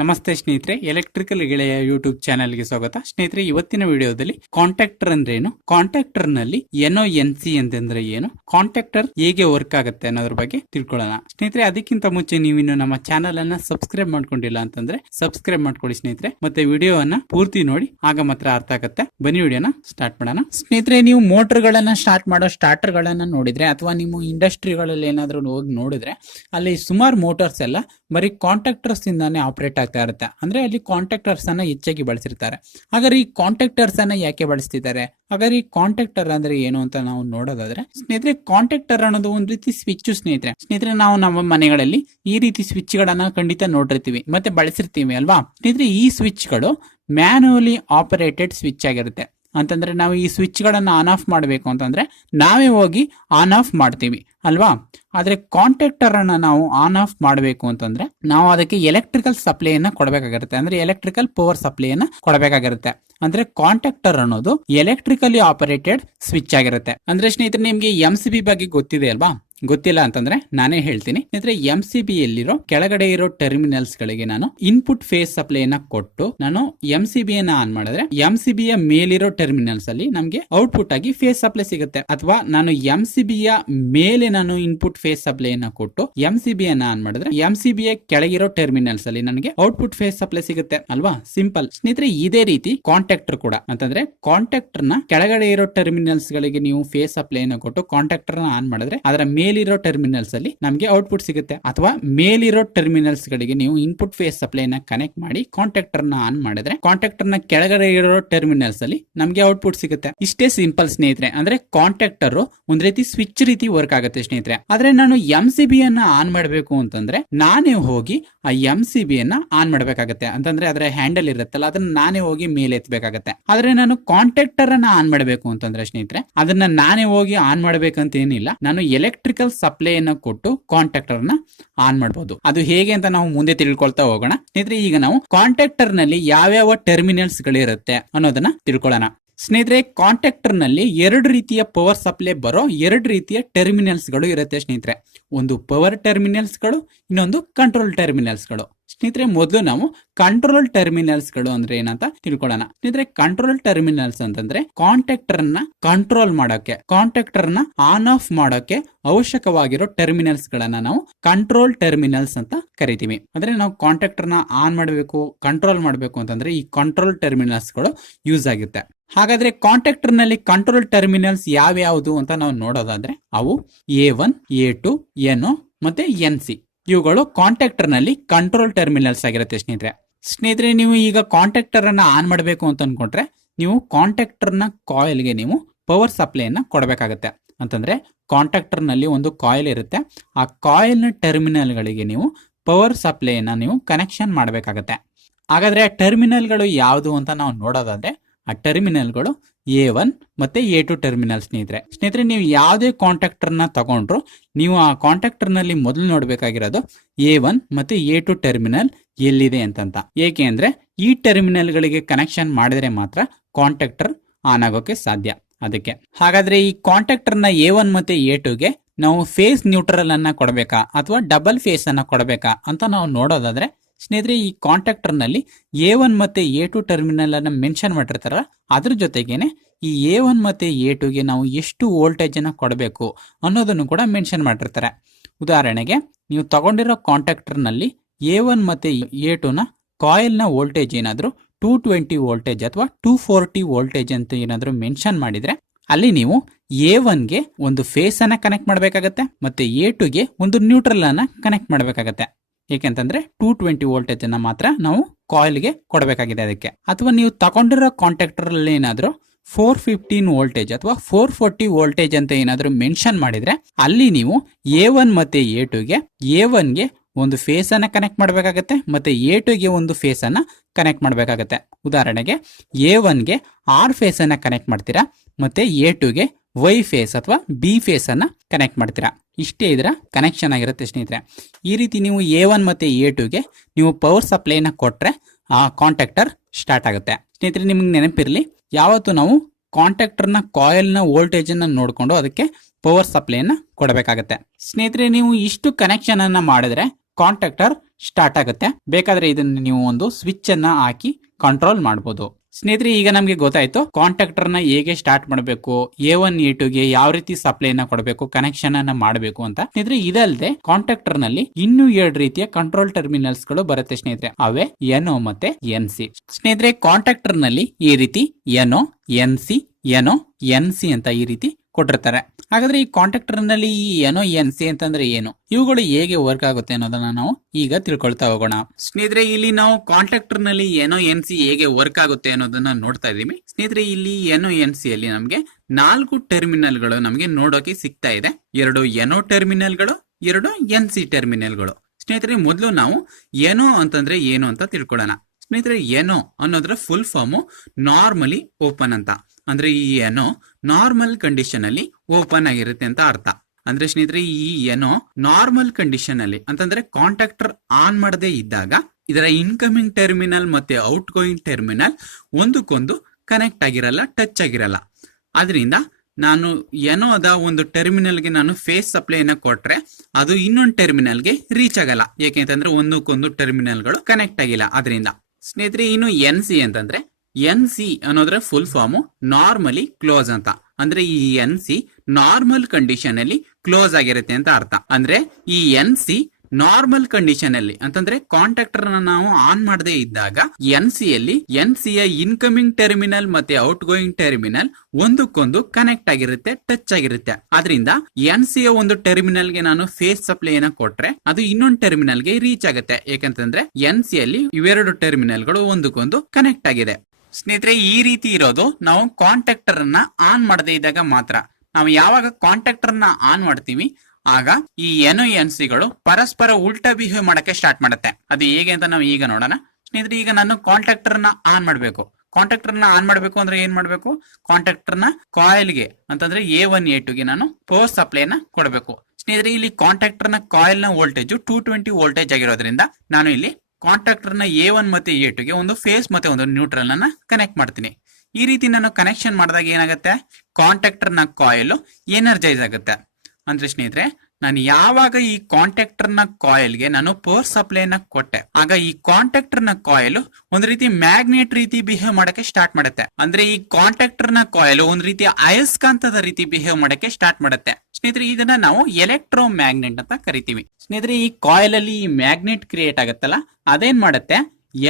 ನಮಸ್ತೆ ಸ್ನೇಹಿತರೆ, ಎಲೆಕ್ಟ್ರಿಕಲ್ ಗೆಳೆಯ ಯೂಟ್ಯೂಬ್ ಚಾನೆಲ್ಗೆ ಸ್ವಾಗತ. ಸ್ನೇಹಿತರೆ, ಇವತ್ತಿನ ವಿಡಿಯೋದಲ್ಲಿ ಕಾಂಟ್ಯಾಕ್ಟರ್ ಅಂದ್ರೆ ಏನು, ಕಾಂಟ್ಯಾಕ್ಟರ್ ನಲ್ಲಿ NONC ಅಂತಂದ್ರೆ ಏನು, ಕಾಂಟ್ಯಾಕ್ಟರ್ ಹೇಗೆ ವರ್ಕ್ ಆಗುತ್ತೆ ಅನ್ನೋದ್ರ ಬಗ್ಗೆ ತಿಳ್ಕೊಳ್ಳೋಣ. ಸ್ನೇಹಿತರೆ, ಅದಕ್ಕಿಂತ ಮುಂಚೆ ನೀವಿನ್ನು ನಮ್ಮ ಚಾನೆಲ್ ಅನ್ನ ಸಬ್ಸ್ಕ್ರೈಬ್ ಮಾಡ್ಕೊಂಡಿಲ್ಲ ಅಂತಂದ್ರೆ ಸಬ್ಸ್ಕ್ರೈಬ್ ಮಾಡ್ಕೊಳ್ಳಿ ಸ್ನೇಹಿತರೆ. ಮತ್ತೆ ವಿಡಿಯೋವನ್ನ ಪೂರ್ತಿ ನೋಡಿ, ಆಗ ಮಾತ್ರ ಅರ್ಥ ಆಗುತ್ತೆ. ಬನ್ನಿ ವಿಡಿಯೋನ ಸ್ಟಾರ್ಟ್ ಮಾಡೋಣ. ಸ್ನೇಹಿತರೆ, ನೀವು ಮೋಟರ್ ಗಳನ್ನ ಸ್ಟಾರ್ಟ್ ಮಾಡೋ ಸ್ಟಾರ್ಟರ್ ಗಳನ್ನ ನೋಡಿದ್ರೆ ಅಥವಾ ನೀವು ಇಂಡಸ್ಟ್ರಿಗಳಲ್ಲಿ ಏನಾದ್ರೂ ಹೋಗಿ ನೋಡಿದ್ರೆ ಅಲ್ಲಿ ಸುಮಾರು ಮೋಟಾರ್ಸ್ ಎಲ್ಲ ಬರೀ ಕಾಂಟ್ಯಾಕ್ಟರ್ಸ್ ಇಂದಾನೆ ಆಪರೇಟ್ ಆಗ್ತಾ ಇರುತ್ತೆ. ಅಂದ್ರೆ ಅಲ್ಲಿ ಕಾಂಟ್ಯಾಕ್ಟರ್ಸ್ ಅನ್ನ ಹೆಚ್ಚಾಗಿ ಬಳಸಿರ್ತಾರೆ. ಹಾಗಾದ್ರೆ ಈ ಕಾಂಟ್ಯಾಕ್ಟರ್ಸ್ ಅನ್ನ ಯಾಕೆ ಬಳಸ್ತಿದ್ದಾರೆ? ಹಾಗಾದ್ರೆ ಈ ಕಾಂಟ್ಯಾಕ್ಟರ್ ಅಂದ್ರೆ ಏನು ಅಂತ ನಾವು ನೋಡೋದಾದ್ರೆ, ಸ್ನೇಹಿತರೆ, ಕಾಂಟ್ಯಾಕ್ಟರ್ ಅನ್ನೋದು ಒಂದ್ ರೀತಿ ಸ್ವಿಚ್. ಸ್ನೇಹಿತರೆ, ನಾವು ನಮ್ಮ ಮನೆಗಳಲ್ಲಿ ಈ ರೀತಿ ಸ್ವಿಚ್ ಗಳನ್ನ ಖಂಡಿತ ನೋಡಿರ್ತೀವಿ ಮತ್ತೆ ಬಳಸಿರ್ತೀವಿ ಅಲ್ವಾ? ಸ್ನೇಹಿತರೆ, ಈ ಸ್ವಿಚ್ ಗಳು ಮ್ಯಾನ್ಯುವಲಿ ಆಪರೇಟೆಡ್ ಸ್ವಿಚ್ ಆಗಿರುತ್ತೆ. ಅಂತಂದ್ರೆ ನಾವು ಈ ಸ್ವಿಚ್ ಗಳನ್ನ ಆನ್ ಆಫ್ ಮಾಡಬೇಕು ಅಂತಂದ್ರೆ ನಾವೇ ಹೋಗಿ ಆನ್ ಆಫ್ ಮಾಡ್ತೀವಿ ಅಲ್ವಾ? ಆದ್ರೆ ಕಾಂಟ್ಯಾಕ್ಟರ್ ಅನ್ನ ನಾವು ಆನ್ ಆಫ್ ಮಾಡಬೇಕು ಅಂತಂದ್ರೆ ನಾವು ಅದಕ್ಕೆ ಎಲೆಕ್ಟ್ರಿಕಲ್ ಸಪ್ಲೈಯನ್ನ ಕೊಡಬೇಕಾಗಿರುತ್ತೆ. ಅಂದ್ರೆ ಎಲೆಕ್ಟ್ರಿಕಲ್ ಪವರ್ ಸಪ್ಲೈಯನ್ನ ಕೊಡಬೇಕಾಗಿರುತ್ತೆ. ಅಂದ್ರೆ ಕಾಂಟ್ಯಾಕ್ಟರ್ ಅನ್ನೋದು ಎಲೆಕ್ಟ್ರಿಕಲಿ ಆಪರೇಟೆಡ್ ಸ್ವಿಚ್ ಆಗಿರುತ್ತೆ. ಅಂದ್ರೆ ಸ್ನೇಹಿತರೆ, ನಿಮ್ಗೆ MCB ಬಗ್ಗೆ ಗೊತ್ತಿದೆ ಅಲ್ವಾ? ಗೊತ್ತಿಲ್ಲ ಅಂತಂದ್ರೆ ನಾನೇ ಹೇಳ್ತೀನಿ. ಅಂದ್ರೆ MCB ಯಲ್ಲಿರೋ ಕೆಳಗಡೆ ಇರೋ ಟರ್ಮಿನಲ್ಸ್ ಗಳಿಗೆ ನಾನು ಇನ್ಪುಟ್ ಫೇಸ್ ಸಪ್ಲೈಯನ್ನ ಕೊಟ್ಟು ನಾನು MCB ಯನ್ನ ಆನ್ ಮಾಡಿದ್ರೆ MCB ಯ ಮೇಲಿರೋ ಟರ್ಮಿನಲ್ಸ್ ಅಲ್ಲಿ ನಮ್ಗೆ ಔಟ್ಪುಟ್ ಆಗಿ ಫೇಸ್ ಸಪ್ಲೈ ಸಿಗುತ್ತೆ. ಅಥವಾ ನಾನು MCB ಯ ಮೇಲೆ ನಾನು ಇನ್ಪುಟ್ ಫೇಸ್ ಸಪ್ಲೈಯನ್ನ ಕೊಟ್ಟು MCB ಯನ್ನ ಆನ್ ಮಾಡಿದ್ರೆ MCB ಯ ಕೆಳಗಿರೋ ಟರ್ಮಿನಲ್ಸ್ ಅಲ್ಲಿ ನನಗೆ ಔಟ್ಪುಟ್ ಫೇಸ್ ಸಪ್ಲೈ ಸಿಗುತ್ತೆ ಅಲ್ವಾ? ಸಿಂಪಲ್. ಸ್ನೇಹಿತರೆ, ಇದೇ ರೀತಿ ಕಾಂಟ್ಯಾಕ್ಟರ್ ಕೂಡ. ಅಂತಂದ್ರೆ ಕಾಂಟ್ಯಾಕ್ಟರ್ ನ ಕೆಳಗಡೆ ಇರೋ ಟರ್ಮಿನಲ್ಸ್ ಗಳಿಗೆ ನೀವು ಫೇಸ್ ಸಪ್ಲೈಯನ್ನ ಕೊಟ್ಟು ಕಾಂಟ್ಯಾಕ್ಟರ್ ನ ಆನ್ ಮಾಡಿದ್ರೆ ಅದರ ಮೇಲಿರೋ ಟರ್ಮಿನಲ್ಸ್ ಅಲ್ಲಿ ನಮಗೆ ಔಟ್ಪುಟ್ ಸಿಗುತ್ತೆ. ಅಥವಾ ಮೇಲಿರೋ ಟರ್ಮಿನಲ್ಸ್ ಗಳಿಗೆ ನೀವು ಇನ್ಪುಟ್ ಫೇಸ್ ಸಪ್ಲೈ ನ ಕನೆಕ್ಟ್ ಮಾಡಿ ಕಾಂಟ್ಯಾಕ್ಟರ್ ನ ಆನ್ ಮಾಡಿದ್ರೆ ಕಾಂಟ್ಯಾಕ್ಟರ್ ನ ಕೆಳಗಡೆ ಇರೋ ಟರ್ಮಿನಲ್ಸ್ ಅಲ್ಲಿ ನಮಗೆ ಔಟ್ಪುಟ್ ಸಿಗುತ್ತೆ. ಇಷ್ಟೇ ಸಿಂಪಲ್ ಸ್ನೇಹಿತರೆ. ಅಂದ್ರೆ ಕಾಂಟ್ಯಾಕ್ಟರ್ ಒಂದ್ ರೀತಿ ಸ್ವಿಚ್ ರೀತಿ ವರ್ಕ್ ಆಗುತ್ತೆ ಸ್ನೇಹಿತರೆ. ಆದ್ರೆ ನಾನು MCB ಯನ್ನ ಆನ್ ಮಾಡಬೇಕು ಅಂತಂದ್ರೆ ನಾನೇ ಹೋಗಿ ಆ MCB ಯನ್ನ ಆನ್ ಮಾಡಬೇಕಾಗತ್ತೆ. ಅಂತಂದ್ರೆ ಅದರ ಹ್ಯಾಂಡಲ್ ಇರುತ್ತಲ್ಲ, ಅದನ್ನ ನಾನೇ ಹೋಗಿ ಮೇಲೆ ಎತ್ತಬೇಕಾಗತ್ತೆ. ಆದ್ರೆ ನಾನು ಕಾಂಟ್ಯಾಕ್ಟರ್ ಅನ್ನ ಆನ್ ಮಾಡಬೇಕು ಅಂತಂದ್ರೆ ಸ್ನೇಹಿತರೆ, ಅದನ್ನ ನಾನೇ ಹೋಗಿ ಆನ್ ಮಾಡ್ಬೇಕಂತ ಏನಿಲ್ಲ. ನಾನು ಎಲೆಕ್ಟ್ರಿಕಲ್ ಸಪ್ಲೈ ಅನ್ನ ಕೊಟ್ಟು ಕಾಂಟ್ಯಾಕ್ಟರ್ ನ ಆನ್ ಮಾಡಬಹುದು. ಅದು ಹೇಗೆ ಅಂತ ನಾವು ಮುಂದೆ ತಿಳ್ಕೊಳ್ತಾ ಹೋಗೋಣ. ಸ್ನೇಹಿತರೆ, ಈಗ ನಾವು ಕಾಂಟ್ಯಾಕ್ಟರ್ ನಲ್ಲಿ ಯಾವ್ಯಾವ ಟರ್ಮಿನಲ್ಸ್ ಗಳಿರುತ್ತೆ ಅನ್ನೋದನ್ನ ತಿಳ್ಕೊಳ್ಳೋಣ. ಸ್ನೇಹಿತರೆ, ಕಾಂಟ್ಯಾಕ್ಟರ್ ನಲ್ಲಿ ಎರಡು ರೀತಿಯ ಪವರ್ ಸಪ್ಲೈ ಬರೋ ಎರಡು ರೀತಿಯ ಟರ್ಮಿನಲ್ಸ್ ಗಳು ಇರುತ್ತೆ ಸ್ನೇಹಿತರೆ. ಒಂದು ಪವರ್ ಟರ್ಮಿನಲ್ಸ್ ಗಳು, ಇನ್ನೊಂದು ಕಂಟ್ರೋಲ್ ಟರ್ಮಿನಲ್ಸ್ ಗಳು. ಸ್ನೇಹಿತರೆ, ಮೊದಲು ನಾವು ಕಂಟ್ರೋಲ್ ಟರ್ಮಿನಲ್ಸ್ ಗಳು ಅಂದ್ರೆ ಏನಂತ ತಿಳ್ಕೊಳ್ಳೋಣ. ಸ್ನೇಹಿತರೆ, ಕಂಟ್ರೋಲ್ ಟರ್ಮಿನಲ್ಸ್ ಅಂತಂದ್ರೆ ಕಾಂಟ್ಯಾಕ್ಟರ್ ನ ಕಂಟ್ರೋಲ್ ಮಾಡೋಕೆ, ಕಾಂಟ್ಯಾಕ್ಟರ್ ನ ಆನ್ ಆಫ್ ಮಾಡೋಕೆ ಅವಶ್ಯಕವಾಗಿರೋ ಟರ್ಮಿನಲ್ಸ್ ಗಳನ್ನ ನಾವು ಕಂಟ್ರೋಲ್ ಟರ್ಮಿನಲ್ಸ್ ಅಂತ ಕರಿತೀವಿ. ಅಂದ್ರೆ ನಾವು ಕಾಂಟ್ಯಾಕ್ಟರ್ ನ ಆನ್ ಮಾಡಬೇಕು, ಕಂಟ್ರೋಲ್ ಮಾಡಬೇಕು ಅಂತಂದ್ರೆ ಈ ಕಂಟ್ರೋಲ್ ಟರ್ಮಿನಲ್ಸ್ ಗಳು ಯೂಸ್ ಆಗುತ್ತೆ. ಹಾಗಾದ್ರೆ ಕಾಂಟ್ಯಾಕ್ಟರ್ ನಲ್ಲಿ ಕಂಟ್ರೋಲ್ ಟರ್ಮಿನಲ್ಸ್ ಯಾವ್ಯಾವುದು ಅಂತ ನಾವು ನೋಡೋದಾದ್ರೆ ಅವು A1, A2, NO ಮತ್ತೆ NC. ಇವುಗಳು ಕಾಂಟ್ಯಾಕ್ಟರ್ ನಲ್ಲಿ ಕಂಟ್ರೋಲ್ ಟರ್ಮಿನಲ್ಸ್ ಆಗಿರುತ್ತೆ ಸ್ನೇಹಿತರೆ, ನೀವು ಈಗ ಕಾಂಟ್ಯಾಕ್ಟರ್ ಅನ್ನ ಆನ್ ಮಾಡಬೇಕು ಅಂತ ಅನ್ಕೊಂಡ್ರೆ ನೀವು ಕಾಂಟ್ಯಾಕ್ಟರ್ ನ ಕಾಯಿಲ್ ಗೆ ನೀವು ಪವರ್ ಸಪ್ಲೈ ಅನ್ನ ಕೊಡಬೇಕಾಗತ್ತೆ. ಅಂತಂದ್ರೆ ಕಾಂಟ್ಯಾಕ್ಟರ್ ನಲ್ಲಿ ಒಂದು ಕಾಯಿಲ್ ಇರುತ್ತೆ. ಆ ಕಾಯಿಲ್ ನ ಟರ್ಮಿನಲ್ ಗಳಿಗೆ ನೀವು ಪವರ್ ಸಪ್ಲೈ ಅನ್ನ ನೀವು ಕನೆಕ್ಷನ್ ಮಾಡಬೇಕಾಗತ್ತೆ. ಹಾಗಾದ್ರೆ ಆ ಟರ್ಮಿನಲ್ ಗಳು ಯಾವುದು ಅಂತ ನಾವು ನೋಡೋದಾದ್ರೆ ಆ ಟರ್ಮಿನಲ್ ಗಳು A1 ಮತ್ತೆ A2 ಟರ್ಮಿನಲ್. ಸ್ನೇಹಿತರೆ, ನೀವು ಯಾವುದೇ ಕಾಂಟ್ಯಾಕ್ಟರ್ ನ ತಗೊಂಡ್ರು ನೀವು ಆ ಕಾಂಟ್ಯಾಕ್ಟರ್ ನಲ್ಲಿ ಮೊದಲು ನೋಡಬೇಕಾಗಿರೋದು A1 ಮತ್ತೆ A2 ಟರ್ಮಿನಲ್ ಎಲ್ಲಿದೆ ಅಂತಂತ. ಏಕೆ ಅಂದ್ರೆ ಈ ಟರ್ಮಿನಲ್ ಗಳಿಗೆ ಕನೆಕ್ಷನ್ ಮಾಡಿದ್ರೆ ಮಾತ್ರ ಕಾಂಟ್ಯಾಕ್ಟರ್ ಆನ್ ಆಗೋಕೆ ಸಾಧ್ಯ. ಅದಕ್ಕೆ ಹಾಗಾದ್ರೆ ಈ ಕಾಂಟ್ಯಾಕ್ಟರ್ ನ A1 ಮತ್ತೆ A2 ಗೆ ನಾವು ಫೇಸ್ ನ್ಯೂಟ್ರಲ್ ಅನ್ನ ಕೊಡಬೇಕಾ ಅಥವಾ ಡಬಲ್ ಫೇಸ್ ಅನ್ನ ಕೊಡಬೇಕಾ ಅಂತ ನಾವು ನೋಡೋದಾದ್ರೆ, ಸ್ನೇಹಿತರೆ, ಈ ಕಾಂಟ್ಯಾಕ್ಟರ್ ನಲ್ಲಿ A1 ಮತ್ತೆ A2 ಟರ್ಮಿನಲ್ ಅನ್ನ ಮೆನ್ಷನ್ ಮಾಡಿರ್ತಾರಲ್ಲ, ಅದ್ರ ಜೊತೆಗೇನೆ ಈ A1 ಮತ್ತೆ A2 ಗೆ ನಾವು ಎಷ್ಟು ವೋಲ್ಟೇಜ್ ಅನ್ನ ಕೊಡಬೇಕು ಅನ್ನೋದನ್ನು ಕೂಡ ಮೆನ್ಷನ್ ಮಾಡಿರ್ತಾರೆ. ಉದಾಹರಣೆಗೆ, ನೀವು ತಗೊಂಡಿರೋ ಕಾಂಟ್ಯಾಕ್ಟರ್ ನಲ್ಲಿ A1 ಮತ್ತೆ A2 ನ ಕಾಯಿಲ್ ನ ವೋಲ್ಟೇಜ್ ಏನಾದ್ರು 220 ವೋಲ್ಟೇಜ್ ಅಥವಾ 240 ವೋಲ್ಟೇಜ್ ಅಂತ ಏನಾದ್ರು ಮೆನ್ಷನ್ ಮಾಡಿದ್ರೆ ಅಲ್ಲಿ ನೀವು A1 ಗೆ ಒಂದು ಫೇಸ್ ಅನ್ನ ಕನೆಕ್ಟ್ ಮಾಡಬೇಕಾಗತ್ತೆ ಮತ್ತೆ A2 ಗೆ ಒಂದು ನ್ಯೂಟ್ರಲ್ ಅನ್ನ ಕನೆಕ್ಟ್ ಮಾಡಬೇಕಾಗತ್ತೆ. ಏಕೆಂತಂದ್ರೆ 220 ವೋಲ್ಟೇಜ್ ಅನ್ನ ಮಾತ್ರ ನಾವು ಕಾಯಿಲ್ ಗೆ ಕೊಡಬೇಕಾಗಿದೆ ಅದಕ್ಕೆ. ಅಥವಾ ನೀವು ತಗೊಂಡಿರೋ ಕಾಂಟ್ಯಾಕ್ಟರ್ ಅಲ್ಲಿ ಏನಾದ್ರು 415 ವೋಲ್ಟೇಜ್ ಅಥವಾ 440 ವೋಲ್ಟೇಜ್ ಅಂತ ಏನಾದ್ರು ಮೆನ್ಷನ್ ಮಾಡಿದ್ರೆ ಅಲ್ಲಿ ನೀವು A1 ಮತ್ತೆ A2 ಗೆ A1 ಗೆ ಒಂದು ಫೇಸ್ ಅನ್ನ ಕನೆಕ್ಟ್ ಮಾಡಬೇಕಾಗತ್ತೆ ಮತ್ತೆ A2 ಗೆ ಒಂದು ಫೇಸ್ ಅನ್ನ ಕನೆಕ್ಟ್ ಮಾಡಬೇಕಾಗತ್ತೆ. ಉದಾಹರಣೆಗೆ A1 ಗೆ R ಫೇಸ್ ಅನ್ನ ಕನೆಕ್ಟ್ ಮಾಡ್ತೀರಾ ಮತ್ತೆ A2 ಗೆ Y ಫೇಸ್ ಅಥವಾ B ಫೇಸ್ ಅನ್ನ ಕನೆಕ್ಟ್ ಮಾಡ್ತೀರಾ. ಇಷ್ಟೇ ಇದರ ಕನೆಕ್ಷನ್ ಆಗಿರುತ್ತೆ ಸ್ನೇಹಿತರೆ. ಈ ರೀತಿ ನೀವು A1 ಮತ್ತೆ A2 ಗೆ ನೀವು ಪವರ್ ಸಪ್ಲೈನ ಕೊಟ್ರೆ ಆ ಕಾಂಟ್ಯಾಕ್ಟರ್ ಸ್ಟಾರ್ಟ್ ಆಗುತ್ತೆ. ಸ್ನೇಹಿತರೆ, ನಿಮ್ಗೆ ನೆನಪಿರ್ಲಿ, ಯಾವತ್ತು ನಾವು ಕಾಂಟ್ಯಾಕ್ಟರ್ ನ ಕಾಯಿಲ್ ನ ವೋಲ್ಟೇಜ್ ಅನ್ನ ನೋಡ್ಕೊಂಡು ಅದಕ್ಕೆ ಪವರ್ ಸಪ್ಲೈನ ಕೊಡಬೇಕಾಗತ್ತೆ. ಸ್ನೇಹಿತರೆ, ನೀವು ಇಷ್ಟು ಕನೆಕ್ಷನ್ ಅನ್ನ ಮಾಡಿದ್ರೆ ಕಾಂಟ್ಯಾಕ್ಟರ್ ಸ್ಟಾರ್ಟ್ ಆಗುತ್ತೆ. ಬೇಕಾದ್ರೆ ಇದನ್ನ ನೀವು ಒಂದು ಸ್ವಿಚ್ ಅನ್ನ ಹಾಕಿ ಕಂಟ್ರೋಲ್ ಮಾಡಬಹುದು. ಸ್ನೇಹಿತರೆ, ಈಗ ನಮಗೆ ಗೊತ್ತಾಯ್ತು ಕಾಂಟ್ಯಾಕ್ಟರ್ ನ ಹೇಗೆ ಸ್ಟಾರ್ಟ್ ಮಾಡಬೇಕು, A1 A2 ಗೆ ಯಾವ ರೀತಿ ಸಪ್ಲೈನ ಕೊಡಬೇಕು, ಕನೆಕ್ಷನ್ ಅನ್ನ ಮಾಡಬೇಕು ಅಂತ. ಸ್ನೇಹಿತರೆ, ಇದಲ್ಲದೆ ಕಾಂಟ್ಯಾಕ್ಟರ್ ನಲ್ಲಿ ಇನ್ನೂ 2 ರೀತಿಯ ಕಂಟ್ರೋಲ್ ಟರ್ಮಿನಲ್ಸ್ ಗಳು ಬರುತ್ತೆ ಸ್ನೇಹಿತರೆ. ಅವೇ NO ಮತ್ತೆ NC. ಸ್ನೇಹಿತರೆ, ಕಾಂಟ್ಯಾಕ್ಟರ್ ನಲ್ಲಿ ಈ ರೀತಿ NO NC NO NC ಅಂತ ಈ ರೀತಿ ಕೊಟ್ಟಿರ್ತಾರೆ. ಹಾಗಾದ್ರೆ ಈ ಕಾಂಟ್ಯಾಕ್ಟರ್ ನಲ್ಲಿ ಈ NO NC ಅಂತಂದ್ರೆ ಏನು, ಇವುಗಳು ಹೇಗೆ ವರ್ಕ್ ಆಗುತ್ತೆ ಅನ್ನೋದನ್ನ ನಾವು ಈಗ ತಿಳ್ಕೊಳ್ತಾ ಹೋಗೋಣ. ಸ್ನೇಹಿತರೆ, ಇಲ್ಲಿ ನಾವು ಕಾಂಟ್ಯಾಕ್ಟರ್ ನಲ್ಲಿ NO NC ಹೇಗೆ ವರ್ಕ್ ಆಗುತ್ತೆ ಅನ್ನೋದನ್ನ ನೋಡ್ತಾ ಇದೀವಿ. ಸ್ನೇಹಿತರೆ, ಇಲ್ಲಿ NO NC ಅಲ್ಲಿ ನಮಗೆ 4 ಟರ್ಮಿನಲ್ ಗಳು ನಮಗೆ ನೋಡೋಕೆ ಸಿಗ್ತಾ ಇದೆ. 2 NO ಟರ್ಮಿನಲ್ ಗಳು, 2 NC ಟರ್ಮಿನಲ್ ಗಳು. ಸ್ನೇಹಿತರೆ, ಮೊದಲು ನಾವು NO ಅಂತಂದ್ರೆ ಏನು ಅಂತ ತಿಳ್ಕೊಳ್ಳೋಣ. ಸ್ನೇಹಿತರೆ, NO ಅನ್ನೋದ್ರ ಫುಲ್ ಫಾರ್ಮ್ ನಾರ್ಮಲಿ ಓಪನ್ ಅಂತ. ಅಂದ್ರೆ ಈ NO ನಾರ್ಮಲ್ ಕಂಡೀಷನ್ ಅಲ್ಲಿ ಓಪನ್ ಆಗಿರುತ್ತೆ ಅಂತ ಅರ್ಥ. ಅಂದ್ರೆ ಸ್ನೇಹಿತರೆ, ಈ NO ನಾರ್ಮಲ್ ಕಂಡೀಷನ್ ಅಲ್ಲಿ ಅಂತಂದ್ರೆ ಕಾಂಟ್ಯಾಕ್ಟರ್ ಆನ್ ಮಾಡದೇ ಇದ್ದಾಗ ಇದರ ಇನ್ಕಮಿಂಗ್ ಟರ್ಮಿನಲ್ ಮತ್ತೆ ಔಟ್ ಗೋಯಿಂಗ್ ಟರ್ಮಿನಲ್ ಒಂದಕ್ಕೊಂದು ಕನೆಕ್ಟ್ ಆಗಿರಲ್ಲ, ಟಚ್ ಆಗಿರಲ್ಲ. ಆದ್ರಿಂದ ನಾನು NOದ ಒಂದು ಟರ್ಮಿನಲ್ಗೆ ನಾನು ಫೇಸ್ ಸಪ್ಲೈನ ಕೊಟ್ರೆ ಅದು ಇನ್ನೊಂದು ಟರ್ಮಿನಲ್ಗೆ ರೀಚ್ ಆಗಲ್ಲ. ಯಾಕೆಂತಂದ್ರೆ ಒಂದಕ್ಕೊಂದು ಟರ್ಮಿನಲ್ಗಳು ಕನೆಕ್ಟ್ ಆಗಿಲ್ಲ. ಅದರಿಂದ ಸ್ನೇಹಿತರೆ, ಇನ್ನು NC ಅಂತಂದ್ರೆ NC ಅನ್ನೋದ್ರ ಫುಲ್ ಫಾರ್ಮ್ ನಾರ್ಮಲಿ ಕ್ಲೋಸ್ ಅಂತ. ಅಂದ್ರೆ ಈ NC ನಾರ್ಮಲ್ ಕಂಡೀಷನ್ ಅಲ್ಲಿ ಕ್ಲೋಸ್ ಆಗಿರುತ್ತೆ ಅಂತ ಅರ್ಥ. ಅಂದ್ರೆ ಈ NC ನಾರ್ಮಲ್ ಕಂಡೀಷನ್ ಅಲ್ಲಿ ಅಂತಂದ್ರೆ ಕಾಂಟ್ಯಾಕ್ಟರ್ ನಾವು ಆನ್ ಮಾಡದೇ ಇದ್ದಾಗ NC ಯಲ್ಲಿ NC ಯ ಇನ್ಕಮಿಂಗ್ ಟರ್ಮಿನಲ್ ಮತ್ತೆ ಔಟ್ ಗೋಯಿಂಗ್ ಟರ್ಮಿನಲ್ ಒಂದಕ್ಕೊಂದು ಕನೆಕ್ಟ್ ಆಗಿರುತ್ತೆ, ಟಚ್ ಆಗಿರುತ್ತೆ. ಆದ್ರಿಂದ NC ಯ ಒಂದು ಟರ್ಮಿನಲ್ ಗೆ ನಾನು ಫೇಸ್ ಸಪ್ಲೈನ ಕೊಟ್ರೆ ಅದು ಇನ್ನೊಂದು ಟರ್ಮಿನಲ್ ಗೆ ರೀಚ್ ಆಗುತ್ತೆ. ಯಾಕಂತಂದ್ರೆ NC ಯಲ್ಲಿ ಇವೆರಡು ಟರ್ಮಿನಲ್ ಗಳು ಒಂದಕ್ಕೊಂದು ಕನೆಕ್ಟ್ ಆಗಿದೆ. ಸ್ನೇಹಿತರೆ, ಈ ರೀತಿ ಇರೋದು ನಾವು ಕಾಂಟ್ಯಾಕ್ಟರ್ ಅನ್ನ ಆನ್ ಮಾಡದೇ ಇದ್ದಾಗ ಮಾತ್ರ. ನಾವು ಯಾವಾಗ ಕಾಂಟ್ಯಾಕ್ಟರ್ ನ ಆನ್ ಮಾಡ್ತೀವಿ ಆಗ ಈ NO NC ಗಳು ಪರಸ್ಪರ ಉಲ್ಟಾ ಬಿಹೇವ್ ಮಾಡಕ್ಕೆ ಸ್ಟಾರ್ಟ್ ಮಾಡುತ್ತೆ. ಅದು ಹೇಗೆ ಅಂತ ನಾವು ಈಗ ನೋಡೋಣ. ಸ್ನೇಹಿತರೆ, ಈಗ ನಾನು ಕಾಂಟ್ಯಾಕ್ಟರ್ ನ ಆನ್ ಮಾಡಬೇಕು. ಕಾಂಟ್ಯಾಕ್ಟರ್ ನ ಆನ್ ಮಾಡಬೇಕು ಅಂದ್ರೆ ಏನ್ ಮಾಡಬೇಕು, ಕಾಂಟ್ಯಾಕ್ಟರ್ ನ ಕಾಯಿಲ್ ಗೆ ಅಂತಂದ್ರೆ A1 A2 ಗೆ ನಾನು ಪವರ್ ಸಪ್ಲೈನ ಕೊಡಬೇಕು. ಸ್ನೇಹಿತರೆ, ಇಲ್ಲಿ ಕಾಂಟ್ಯಾಕ್ಟರ್ ನ ಕಾಯಿಲ್ ನ ವೋಲ್ಟೇಜ್ 220 ವೋಲ್ಟೇಜ್ ಆಗಿರೋದ್ರಿಂದ ನಾನು ಇಲ್ಲಿ ಕಾಂಟ್ಯಾಕ್ಟರ್ ನ A1 ಮತ್ತೆ A2 ಗೆ ಒಂದು ಫೇಸ್ ಮತ್ತೆ ಒಂದು ನ್ಯೂಟ್ರಲ್ ಅನ್ನ ಕನೆಕ್ಟ್ ಮಾಡ್ತೀನಿ. ಈ ರೀತಿ ನಾನು ಕನೆಕ್ಷನ್ ಮಾಡಿದಾಗ ಏನಾಗುತ್ತೆ, ಕಾಂಟ್ಯಾಕ್ಟರ್ ನ ಕಾಯಿಲ್ ಎನರ್ಜೈಸ್ ಆಗುತ್ತೆ. ಅಂದ್ರೆ ಸ್ನೇಹಿತರೆ, ನಾನು ಯಾವಾಗ ಈ ಕಾಂಟ್ಯಾಕ್ಟರ್ ನ ಕಾಯಿಲ್ ಗೆ ನಾನು ಪವರ್ ಸಪ್ಲೈನ ಕೊಟ್ಟೆ ಆಗ ಈ ಕಾಂಟ್ಯಾಕ್ಟರ್ ನ ಕಾಯಿಲ್ ಒಂದ್ ರೀತಿ ಮ್ಯಾಗ್ನೆಟ್ ರೀತಿ ಬಿಹೇವ್ ಮಾಡಕ್ಕೆ ಸ್ಟಾರ್ಟ್ ಮಾಡುತ್ತೆ. ಅಂದ್ರೆ ಈ ಕಾಂಟ್ಯಾಕ್ಟರ್ ನ ಕಾಯಿಲ್ ಒಂದ್ ರೀತಿ ಅಯಸ್ಕಾಂತದ ರೀತಿ ಬಿಹೇವ್ ಮಾಡಕ್ಕೆ ಸ್ಟಾರ್ಟ್ ಮಾಡುತ್ತೆ. ಸ್ನೇಹಿತರೆ, ಇದನ್ನ ನಾವು ಎಲೆಕ್ಟ್ರೋ ಮ್ಯಾಗ್ನೆಟ್ ಅಂತ ಕರಿತೀವಿ. ಸ್ನೇಹಿತರೆ, ಈ ಕಾಯಿಲ್ ಅಲ್ಲಿ ಈ ಮ್ಯಾಗ್ನೆಟ್ ಕ್ರಿಯೇಟ್ ಆಗುತ್ತಲ್ಲ, ಅದೇನ್ ಮಾಡುತ್ತೆ,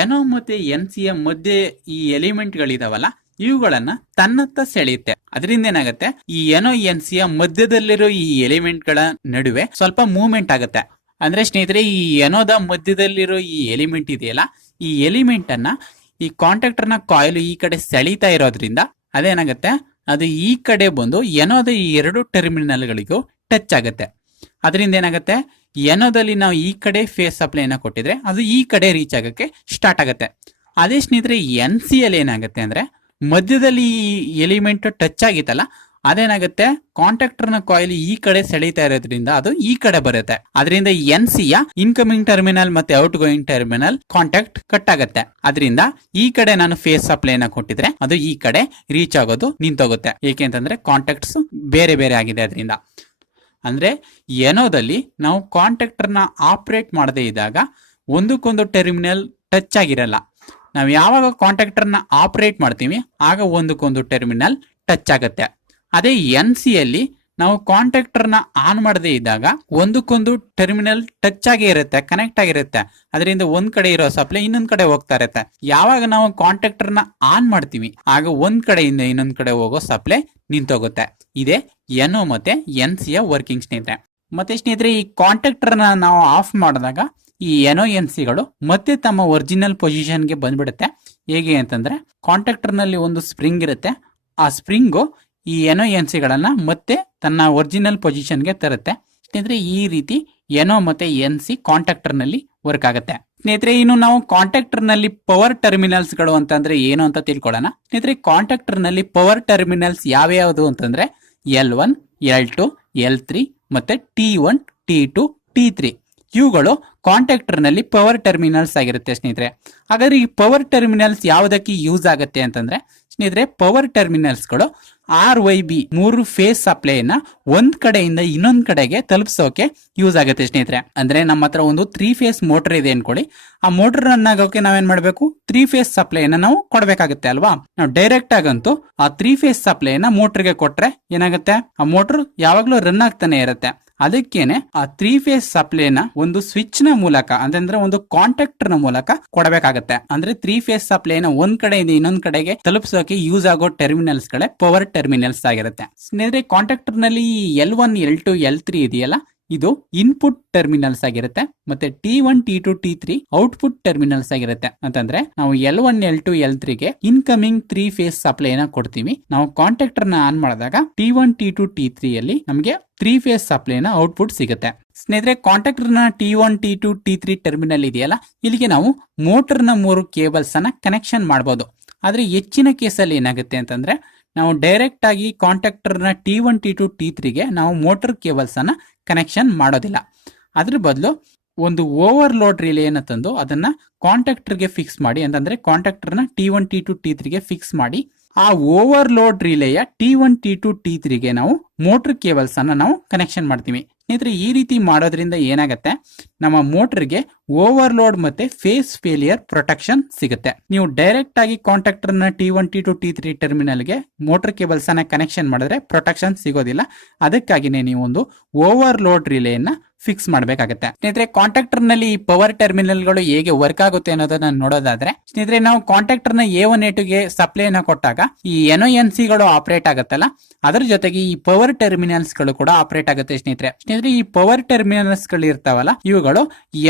NO ಮತ್ತೆ NC ಯ ಮಧ್ಯೆ ಈ ಎಲಿಮೆಂಟ್ ಗಳಿದಾವಲ್ಲ ಇವುಗಳನ್ನ ತನ್ನತ್ತ ಸೆಳೆಯುತ್ತೆ. ಅದರಿಂದ ಏನಾಗುತ್ತೆ, ಈ NO NC ಯ ಮಧ್ಯದಲ್ಲಿರೋ ಈ ಎಲಿಮೆಂಟ್ ಗಳ ನಡುವೆ ಸ್ವಲ್ಪ ಮೂವ್ಮೆಂಟ್ ಆಗುತ್ತೆ. ಅಂದ್ರೆ ಸ್ನೇಹಿತರೆ, ಈ NOದ ಮಧ್ಯದಲ್ಲಿರೋ ಈ ಎಲಿಮೆಂಟ್ ಇದೆಯಲ್ಲ, ಈ ಎಲಿಮೆಂಟ್ ಅನ್ನ ಈ ಕಾಂಟ್ಯಾಕ್ಟರ್ ನ ಕಾಯಿಲ್ ಈ ಕಡೆ ಸೆಳೀತಾ ಇರೋದ್ರಿಂದ ಅದೇನಾಗುತ್ತೆ, ಅದು ಈ ಕಡೆ ಬಂದು NOದ ಈ 2 ಟರ್ಮಿನಲ್ ಗಳಿಗೂ ಟಚ್ ಆಗುತ್ತೆ. ಅದರಿಂದ ಏನಾಗುತ್ತೆ, NOದಲ್ಲಿ ನಾವು ಈ ಕಡೆ ಫೇಸ್ ಸಪ್ಲೈನ ಕೊಟ್ಟಿದ್ರೆ ಅದು ಈ ಕಡೆ ರೀಚ್ ಆಗಕ್ಕೆ ಸ್ಟಾರ್ಟ್ ಆಗುತ್ತೆ. ಅದೇ ಸ್ನೇಹಿತರೆ, NC ಯಲ್ಲಿ ಏನಾಗುತ್ತೆ ಅಂದ್ರೆ ಮಧ್ಯದಲ್ಲಿ ಈ ಎಲಿಮೆಂಟ್ ಟಚ್ ಆಗಿತ್ತಲ್ಲ, ಅದೇನಾಗುತ್ತೆ, ಕಾಂಟ್ಯಾಕ್ಟರ್ ನ ಕಾಯಿಲ್ ಈ ಕಡೆ ಸೆಳೀತಾ ಇರೋದ್ರಿಂದ ಅದು ಈ ಕಡೆ ಬರುತ್ತೆ. ಅದರಿಂದ NC ಯ ಇನ್ಕಮಿಂಗ್ ಟರ್ಮಿನಲ್ ಮತ್ತೆ out going terminal contact cut ಆಗುತ್ತೆ. ಅದರಿಂದ ಈ ಕಡೆ ನಾನು ಫೇಸ್ ಸಪ್ಲೈನ ಕೊಟ್ಟಿದ್ರೆ ಅದು ಈ ಕಡೆ ರೀಚ್ ಆಗೋದು ನಿಂತೋಗುತ್ತೆ. ಏಕೆಂತಂದ್ರೆ ಕಾಂಟ್ಯಾಕ್ಟ್ಸ್ ಬೇರೆ ಬೇರೆ ಆಗಿದೆ. ಅದರಿಂದ ಅಂದ್ರೆ NOದಲ್ಲಿ ನಾವು ಕಾಂಟ್ಯಾಕ್ಟರ್ ನ ಆಪರೇಟ್ ಮಾಡದೇ ಇದ್ದಾಗ ಒಂದಕ್ಕೊಂದು ಟರ್ಮಿನಲ್ ಟಚ್ ಆಗಿರಲ್ಲ. ನಾವು ಯಾವಾಗ ಕಾಂಟ್ಯಾಕ್ಟರ್ ನ ಆಪರೇಟ್ ಮಾಡ್ತೀವಿ ಆಗ ಒಂದಕ್ಕೊಂದು ಟರ್ಮಿನಲ್ ಟಚ್ ಆಗುತ್ತೆ. ಅದೇ NC ಯಲ್ಲಿ ನಾವು ಕಾಂಟ್ಯಾಕ್ಟರ್ ನ ಆನ್ ಮಾಡದೇ ಇದ್ದಾಗ ಒಂದಕ್ಕೊಂದು ಟರ್ಮಿನಲ್ ಟಚ್ ಆಗೇ ಇರುತ್ತೆ, ಕನೆಕ್ಟ್ ಆಗಿರುತ್ತೆ. ಅದರಿಂದ ಒಂದ್ ಕಡೆ ಇರೋ ಸಪ್ಲೈ ಇನ್ನೊಂದ್ ಕಡೆ ಹೋಗ್ತಾ ಇರುತ್ತೆ. ಯಾವಾಗ ನಾವು ಕಾಂಟ್ಯಾಕ್ಟರ್ ನ ಆನ್ ಮಾಡ್ತೀವಿ ಆಗ ಒಂದ್ ಕಡೆಯಿಂದ ಇನ್ನೊಂದ್ ಕಡೆ ಹೋಗೋ ಸಪ್ಲೈ ನಿಂತೋಗುತ್ತೆ. ಇದೇ NO ಮತ್ತೆ NC ಯ ವರ್ಕಿಂಗ್ ಸ್ನೇಹಿತರೆ. ಮತ್ತೆ ಸ್ನೇಹಿತರೆ, ಈ ಕಾಂಟ್ಯಾಕ್ಟರ್ ನ ನಾವು ಆಫ್ ಮಾಡಿದಾಗ ಈ NO NC ಗಳು ಮತ್ತೆ ತಮ್ಮ ಒರಿಜಿನಲ್ ಪೊಸಿಷನ್ ಗೆ ಬಂದ್ಬಿಡುತ್ತೆ. ಹೇಗೆ ಅಂತಂದ್ರೆ, ಕಾಂಟ್ಯಾಕ್ಟರ್ ನಲ್ಲಿ ಒಂದು ಸ್ಪ್ರಿಂಗ್ ಇರುತ್ತೆ. ಆ ಸ್ಪ್ರಿಂಗು ಈ NO NC ಗಳನ್ನ ಮತ್ತೆ ತನ್ನ ಒರಿಜಿನಲ್ ಪೊಸಿಷನ್ ಗೆ ತರುತ್ತೆ. ಸ್ನೇಹಿತರೆ, ಈ ರೀತಿ NO ಮತ್ತೆ NC ಕಾಂಟ್ಯಾಕ್ಟರ್ ನಲ್ಲಿ ವರ್ಕ್ ಆಗುತ್ತೆ. ಸ್ನೇಹಿತರೆ, ಇನ್ನು ನಾವು ಕಾಂಟ್ಯಾಕ್ಟರ್ ನಲ್ಲಿ ಪವರ್ ಟರ್ಮಿನಲ್ಸ್ ಗಳು ಅಂತಂದ್ರೆ ಏನು ಅಂತ ತಿಳ್ಕೊಳ್ಳೋಣ. ಸ್ನೇಹಿತರೆ, ಕಾಂಟ್ಯಾಕ್ಟರ್ ನಲ್ಲಿ ಪವರ್ ಟರ್ಮಿನಲ್ಸ್ ಯಾವ್ಯಾವುದು ಅಂತಂದ್ರೆ L1 L2 L3 ಮತ್ತೆ T1 T2 T3 ಇವುಗಳು ಕಾಂಟ್ಯಾಕ್ಟರ್ ನಲ್ಲಿ ಪವರ್ ಟರ್ಮಿನಲ್ಸ್ ಆಗಿರುತ್ತೆ ಸ್ನೇಹಿತರೆ. ಹಾಗಾದ್ರೆ ಈ ಪವರ್ ಟರ್ಮಿನಲ್ಸ್ ಯಾವುದಕ್ಕೆ ಯೂಸ್ ಆಗುತ್ತೆ ಅಂತಂದ್ರೆ ಸ್ನೇಹಿತರೆ, ಪವರ್ ಟರ್ಮಿನಲ್ಸ್ ಗಳು RYB 3 ಫೇಸ್ ಸಪ್ಲೈನ ಒಂದ್ ಕಡೆಯಿಂದ ಇನ್ನೊಂದ್ ಕಡೆಗೆ ತಲುಪಿಸೋಕೆ ಯೂಸ್ ಆಗುತ್ತೆ ಸ್ನೇಹಿತರೆ. ಅಂದ್ರೆ ನಮ್ಮ ಹತ್ರ ಒಂದು 3 ಫೇಸ್ ಮೋಟರ್ ಇದೆ ಅನ್ಕೊಳ್ಳಿ, ಆ ಮೋಟರ್ ರನ್ ಆಗೋಕೆ ನಾವೇನ್ ಮಾಡ್ಬೇಕು, 3 ಫೇಸ್ ಸಪ್ಲೈನ ನಾವು ಕೊಡ್ಬೇಕಾಗುತ್ತೆ ಅಲ್ವಾ. ನಾವು ಡೈರೆಕ್ಟ್ ಆಗಂತೂ ಆ 3 ಫೇಸ್ ಸಪ್ಲೈನ ಮೋಟರ್ಗೆ ಕೊಟ್ರೆ ಏನಾಗುತ್ತೆ, ಆ ಮೋಟರ್ ಯಾವಾಗ್ಲೂ ರನ್ ಆಗ್ತಾನೆ ಇರುತ್ತೆ. ಅದಕ್ಕೇನೆ ಆ 3 ಫೇಸ್ ಸಪ್ಲೈನ ಒಂದು ಸ್ವಿಚ್ ನ ಮೂಲಕ ಅಂದ್ರೆ ಒಂದು ಕಾಂಟ್ಯಾಕ್ಟರ್ ನ ಮೂಲಕ ಕೊಡಬೇಕಾಗತ್ತೆ. ಅಂದ್ರೆ 3 ಫೇಸ್ ಸಪ್ಲೈನ ಒಂದ್ ಕಡೆಯಿಂದ ಇನ್ನೊಂದ್ ಕಡೆಗೆ ತಲುಪಿಸೋಕೆ ಯೂಸ್ ಆಗೋ ಟರ್ಮಿನಲ್ಸ್ ಗಳೇ ಪವರ್ ಟರ್ಮಿನಲ್ಸ್ ಆಗಿರುತ್ತೆ. ಸ್ನೇಹಿತರೆ, ಕಾಂಟ್ಯಾಕ್ಟರ್ ನಲ್ಲಿ L1 L2 L3 ಇದೆಯಲ್ಲ, ಇದು ಇನ್ಪುಟ್ ಟರ್ಮಿನಲ್ಸ್ ಆಗಿರುತ್ತೆ. ಮತ್ತೆ T1 T2 T3 output terminals ಆಗಿರುತ್ತೆ. ಅಂತಂದ್ರೆ ನಾವು L1 L2 L3 ಗೆ ಇನ್ಕಮಿಂಗ್ 3 ಫೇಸ್ ಸಪ್ಲೈನ ಕೊಡ್ತೀವಿ. ನಾವು ಕಾಂಟ್ಯಾಕ್ಟರ್ ನ ಆನ್ ಮಾಡಿದಾಗ T1 T2 T3 ಅಲ್ಲಿ ನಮಗೆ 3 ಫೇಸ್ ಸಪ್ಲೈನ ಔಟ್ಪುಟ್ ಸಿಗುತ್ತೆ. ಸ್ನೇಹಿತರೆ, ಕಾಂಟ್ಯಾಕ್ಟರ್ ನ T1 T2 T3 ಟರ್ಮಿನಲ್ ಇದೆಯಲ್ಲ, ಇಲ್ಲಿಗೆ ನಾವು ಮೋಟರ್ ನ 3 ಕೇಬಲ್ಸ್ ಅನ್ನ ಕನೆಕ್ಷನ್ ಮಾಡಬಹುದು. ಆದ್ರೆ ಹೆಚ್ಚಿನ ಕೇಸಲ್ಲಿ ಏನಾಗುತ್ತೆ ಅಂತಂದ್ರೆ, ನಾವು ಡೈರೆಕ್ಟ್ ಆಗಿ ಕಾಂಟ್ಯಾಕ್ಟರ್ ನ T1 T2 T3 ಗೆ ನಾವು ಮೋಟರ್ ಕೇಬಲ್ಸ್ ಅನ್ನ ಕನೆಕ್ಷನ್ ಮಾಡೋದಿಲ್ಲ. ಅದ್ರ ಬದಲು ಒಂದು ಓವರ್ಲೋಡ್ ರಿಲೇನ ತಂದು ಅದನ್ನ ಕಾಂಟ್ಯಾಕ್ಟರ್ ಗೆ ಫಿಕ್ಸ್ ಮಾಡಿ, ಅಂತಂದ್ರೆ ಕಾಂಟ್ಯಾಕ್ಟರ್ ನ T1 T2 T3 ಗೆ ಫಿಕ್ಸ್ ಮಾಡಿ ಆ ಓವರ್ಲೋಡ್ ರಿಲೇಯ T1 T2 T3 ಗೆ ನಾವು ಮೋಟರ್ ಕೇಬಲ್ಸ್ ಅನ್ನ ನಾವು ಕನೆಕ್ಷನ್ ಮಾಡ್ತೀವಿ. ಸ್ನೇಹಿತರೆ, ಈ ರೀತಿ ಮಾಡೋದ್ರಿಂದ ಏನಾಗುತ್ತೆ, ನಮ್ಮ ಮೋಟರ್ಗೆ ಓವರ್ಲೋಡ್ ಮತ್ತೆ ಫೇಸ್ ಫೇಲಿಯರ್ ಪ್ರೊಟೆಕ್ಷನ್ ಸಿಗುತ್ತೆ. ನೀವು ಡೈರೆಕ್ಟ್ ಆಗಿ ಕಾಂಟ್ಯಾಕ್ಟರ್ ನ T1 T2 T3 ಟರ್ಮಿನಲ್ ಗೆ ಮೋಟರ್ ಕೇಬಲ್ಸ್ ಅನ್ನ ಕನೆಕ್ಷನ್ ಮಾಡಿದ್ರೆ ಪ್ರೊಟೆಕ್ಷನ್ ಸಿಗೋದಿಲ್ಲ. ಅದಕ್ಕಾಗಿನೇ ನೀವು ಒಂದು ಓವರ್ಲೋಡ್ ರಿಲೇಯನ್ನ ಫಿಕ್ಸ್ ಮಾಡಬೇಕಾಗುತ್ತೆ. ಸ್ನೇಹಿತರೆ, ಕಾಂಟ್ಯಾಕ್ಟರ್ ನಲ್ಲಿ ಈ ಪವರ್ ಟರ್ಮಿನಲ್ ಗಳು ಹೇಗೆ ವರ್ಕ್ ಆಗುತ್ತೆ ಅನ್ನೋದನ್ನ ನೋಡೋದಾದ್ರೆ, ಸ್ನೇಹಿತರೆ, ನಾವು ಕಾಂಟ್ಯಾಕ್ಟರ್ ನ A1 A2 ಗೆ ಸಪ್ಲೈನ ಕೊಟ್ಟಾಗ ಈ NONC ಗಳು ಆಪರೇಟ್ ಆಗುತ್ತಲ್ಲ, ಅದರ ಜೊತೆಗೆ ಈ ಪವರ್ ಟರ್ಮಿನಲ್ಸ್ ಗಳು ಕೂಡ ಆಪರೇಟ್ ಆಗುತ್ತೆ. ಸ್ನೇಹಿತರೆ, ಈ ಪವರ್ ಟರ್ಮಿನಲ್ಸ್ ಗಳು ಇರ್ತಾವಲ್ಲ, ಇವುಗಳು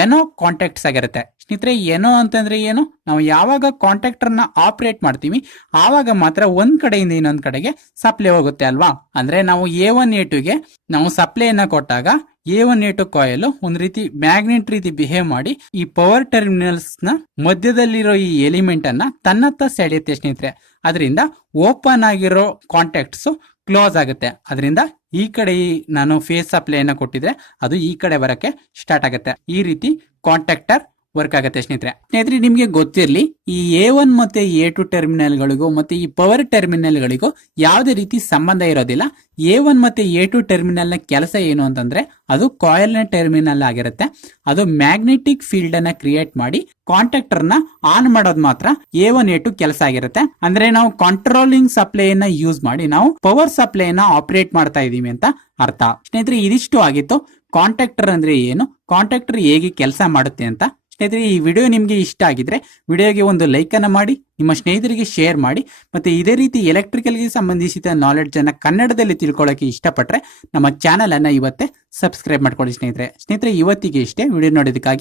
NO ಕಾಂಟ್ಯಾಕ್ಟ್ಸ್ ಆಗಿರುತ್ತೆ. ಸ್ನೇಹಿತರೆ, NO ಅಂತಂದ್ರೆ ಏನು, ನಾವು ಯಾವಾಗ ಕಾಂಟ್ಯಾಕ್ಟರ್ ನ ಆಪರೇಟ್ ಮಾಡ್ತೀವಿ ಆವಾಗ ಮಾತ್ರ ಒಂದ್ ಕಡೆಯಿಂದ ಇನ್ನೊಂದ್ ಕಡೆಗೆ ಸಪ್ಲೈ ಹೋಗುತ್ತೆ ಅಲ್ವಾ. ಅಂದ್ರೆ ನಾವು A1 A2 ಗೆ ನಾವು ಸಪ್ಲೈನ ಕೊಟ್ಟಾಗ A1 A2 ಕಾಯಿಲ್ ಒಂದ್ ರೀತಿ ಮ್ಯಾಗ್ನೆಟ್ ರೀತಿ ಬಿಹೇವ್ ಮಾಡಿ ಈ ಪವರ್ ಟರ್ಮಿನಲ್ಸ್ ನ ಮಧ್ಯದಲ್ಲಿರೋ ಈ ಎಲಿಮೆಂಟ್ ಅನ್ನ ತನ್ನತ್ತ ಸೆಳೆಯುತ್ತೆ. ಸ್ನೇಹಿತರೆ, ಅದರಿಂದ ಓಪನ್ ಆಗಿರೋ ಕಾಂಟ್ಯಾಕ್ಟ್ಸ್ ಕ್ಲೋಸ್ ಆಗುತ್ತೆ. ಅದರಿಂದ ಈ ಕಡೆ ನಾನು ಫೇಸ್ ಸಪ್ಲೈನ ಕೊಟ್ಟಿದ್ರೆ ಅದು ಈ ಕಡೆ ಬರಕ್ಕೆ ಸ್ಟಾರ್ಟ್ ಆಗುತ್ತೆ. ಈ ರೀತಿ ಕಾಂಟ್ಯಾಕ್ಟರ್ ವರ್ಕ್ ಆಗುತ್ತೆ. ಸ್ನೇಹಿತರೆ, ನಿಮ್ಗೆ ಗೊತ್ತಿರಲಿ, ಈ A1 ಮತ್ತೆ A2 ಟರ್ಮಿನಲ್ ಗಳಿಗೂ ಮತ್ತೆ ಈ ಪವರ್ ಟರ್ಮಿನಲ್ ಗಳಿಗೂ ಯಾವುದೇ ರೀತಿ ಸಂಬಂಧ ಇರೋದಿಲ್ಲ. A1 ಮತ್ತೆ A2 ಟರ್ಮಿನಲ್ ನ ಕೆಲಸ ಏನು ಅಂತಂದ್ರೆ, ಅದು ಕಾಯಿಲ್ ನ ಟರ್ಮಿನಲ್ ಆಗಿರುತ್ತೆ. ಅದು ಮ್ಯಾಗ್ನೆಟಿಕ್ ಫೀಲ್ಡ್ ಅನ್ನ ಕ್ರಿಯೇಟ್ ಮಾಡಿ ಕಾಂಟ್ಯಾಕ್ಟರ್ ನ ಆನ್ ಮಾಡೋದು ಮಾತ್ರ A1 A2 ಕೆಲಸ ಆಗಿರುತ್ತೆ. ಅಂದ್ರೆ ನಾವು ಕಂಟ್ರೋಲಿಂಗ್ ಸಪ್ಲೈನ ಯೂಸ್ ಮಾಡಿ ನಾವು ಪವರ್ ಸಪ್ಲೈನ ಆಪರೇಟ್ ಮಾಡ್ತಾ ಇದೀವಿ ಅಂತ ಅರ್ಥ. ಸ್ನೇಹಿತರೆ, ಇದಿಷ್ಟು ಆಗಿತ್ತು ಕಾಂಟ್ಯಾಕ್ಟರ್ ಅಂದ್ರೆ ಏನು, ಕಾಂಟ್ಯಾಕ್ಟರ್ ಹೇಗೆ ಕೆಲಸ ಮಾಡುತ್ತೆ ಅಂತ. ಸ್ನೇಹಿತರೆ, ಈ ವಿಡಿಯೋ ನಿಮಗೆ ಇಷ್ಟ ಆಗಿದ್ರೆ ವಿಡಿಯೋಗೆ ಒಂದು ಲೈಕ್ ಅನ್ನ ಮಾಡಿ, ನಿಮ್ಮ ಸ್ನೇಹಿತರಿಗೆ ಶೇರ್ ಮಾಡಿ. ಮತ್ತೆ ಇದೇ ರೀತಿ ಎಲೆಕ್ಟ್ರಿಕಲ್ಗೆ ಸಂಬಂಧಿಸಿದ ನಾಲೆಡ್ಜ್ ಅನ್ನ ಕನ್ನಡದಲ್ಲಿ ತಿಳ್ಕೊಳ್ಳೋಕೆ ಇಷ್ಟಪಟ್ರೆ ನಮ್ಮ ಚಾನಲ್ ಅನ್ನ ಇವತ್ತೇ ಸಬ್ಸ್ಕ್ರೈಬ್ ಮಾಡ್ಕೊಳ್ಳಿ. ಸ್ನೇಹಿತರೆ, ಇವತ್ತಿಗೆ ಇಷ್ಟೇ. ವಿಡಿಯೋ ನೋಡೋದಕ್ಕಾಗಿ